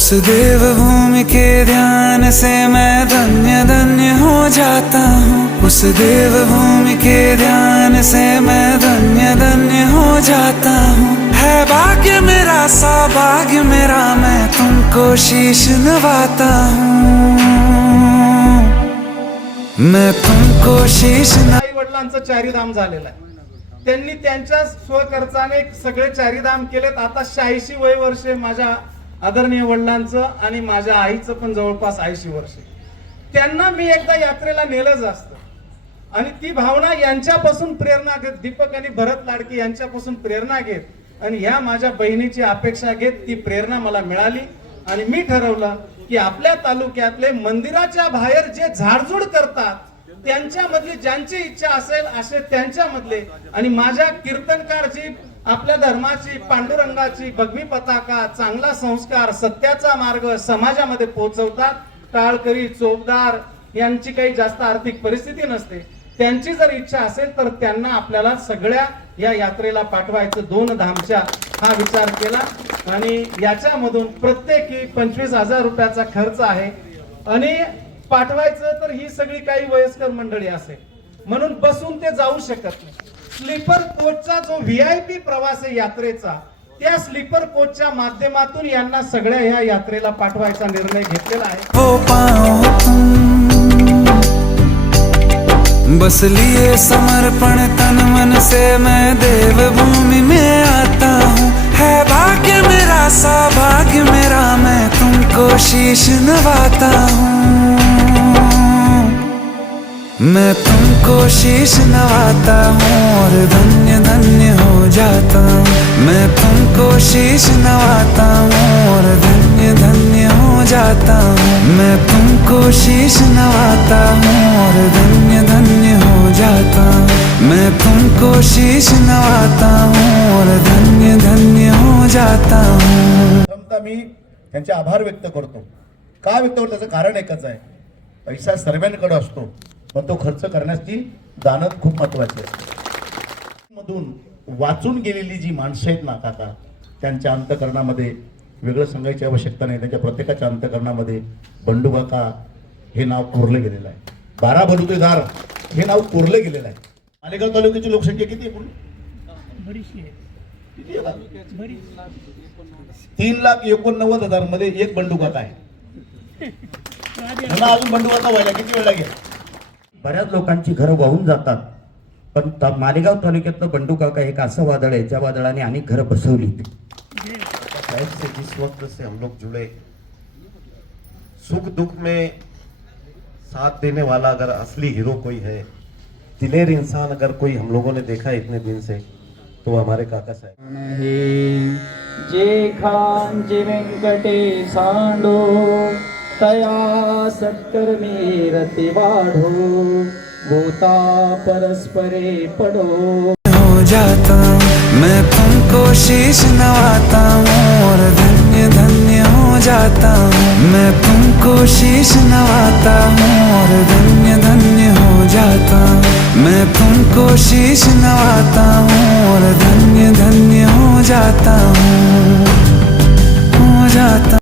उस देवभूमि के ध्यान से मैं धन्य धन्य हो जाता हूँ। उस देवभूमि के ध्यान से मैं धन्य धन्य हो जाता हूँ। है भाग्य मेरा सौभाग्य मेरा, मैं तुमको शीश नवाता हूँ। मैं तुमको शीश आई वडिलांचं चारीधाम झालेलं आहे। त्यांनी त्यांच्या स्वखर्चाने सगळे चारीधाम केलेत। आता 86 वय वर्षे माझ्या आदरणीय वडिलांचं आणि माझ्या आईचं पण जवळपास 80 वर्षे। त्यांना मी एकदा यात्रेला नेलंच असतं आणि ती भावना यांच्यापासून प्रेरणा घेत, दीपक आणि भरत लाडके यांच्यापासून प्रेरणा घेत आणि ह्या माझ्या बहिणीची अपेक्षा घेत ती प्रेरणा मला मिळाली आणि मी ठरवलं की आपल्या तालुक्यातले मंदिराच्या बाहेर जे झाडझूड करतात त्यांच्यामधली ज्यांची इच्छा असेल असे त्यांच्यामधले आणि माझ्या कीर्तनकारची, आपल्या धर्माची, पांडुरंगाची भगवी पताका, चांगला संस्कार, सत्याचा मार्ग समाजामध्ये पोहोचवतात। टाळकरी, चोपदार यांची काही जास्त आर्थिक परिस्थिती नसते, त्यांची जर इच्छा असेल तर त्यांना आपल्याला सगळ्या या यात्रेला पाठवायचं 2 धामच्या हा विचार केला आणि याच्यामधून प्रत्येकी 25,000 रुपयाचा खर्च आहे आणि पाठवायचं तर ही सगळी काही वयस्कर मंडळी असेल म्हणून बसून ते जाऊ शकत नाही। स्लीपर कोचचा जो व्हीआयपी प्रवास आहे यात्रेचा, त्या स्लीपर कोचच्या माध्यमातून यांना सगळ्या ह्या यात्रेला पाठवायचा निर्णय घेतलेला आहे। हो पाओ तुम बस लिए समर्पण तन मन से मैं देवभूमि में आता हूँ। है भाग्य मेरा सौभाग्य मेरा, मैं तुमको शीश नवाता हूँ। मैं तुमको शीश नवाता हूँ और धन्य धन्य हो जाता हूँ। मैं तुमको शीश नवाता हूँ और धन्य धन्य हो जाता हूँ। मैं तुमको शीश नवाता हूँ और धन्य धन्य हो जाता हूँ। मैं तुमको शीश नवाता हूँ और धन्य धन्य हो जाता हूँ। मी त्यांचे आभार व्यक्त करतो। का व्यक्त करतो त्याचं कारण एकच आहे, पैसा सर्वांकडे असतो पण तो खर्च करण्याची जाणत खूप महत्त्वाची आहे। मधून वाचून गेलेली जी माणसं आहेत ना काका, त्यांच्या अंतःकरणामध्ये वेगळं सांगायची आवश्यकता नाही, त्यांच्या प्रत्येकाच्या अंतःकरणामध्ये बंडू काका हे नाव कोरलं गेलेलं आहे। 12 बलुतेदार हे नाव कोरलं गेलेलं आहे। मालेगाव तालुक्याची लोकसंख्या किती आहे? किती आहे? 3,89,000 मध्ये एक बंडू काका आहे। अजून बंडू काका व्हायला किती वेळ लागेल? बऱ्याच लोकांची घरं वाहून जातात, पण मालेगाव तालुक्यातलं बंडू काका एक असं वादळ आहे ज्या वादळाने अनेक घरं बसवली। साहब से जिस वक्त से हम लोग जुड़े, सुख दुख में साथ देने वाला अगर असली हीरो कोई है, दिलेर इंसान अगर कोई हम लोगों ने देखा इतने दिन से, तो हमारे काका साहब। जे खांचे व्यंकटेशांडो तया सत्कर्मी रति वाढो, होता परस्परे पडो। हो जाता हूँ मैं तुमको शीश नवाता हूँ और धन्य धन्य हो जाता हूँ। मैं तुमको शीश नवाता हूँ और धन्य धन्य हो जाता हूँ। मैं तुमको शीश नवाता हूँ और धन्य धन्य हो जाता हूँ। हो जाता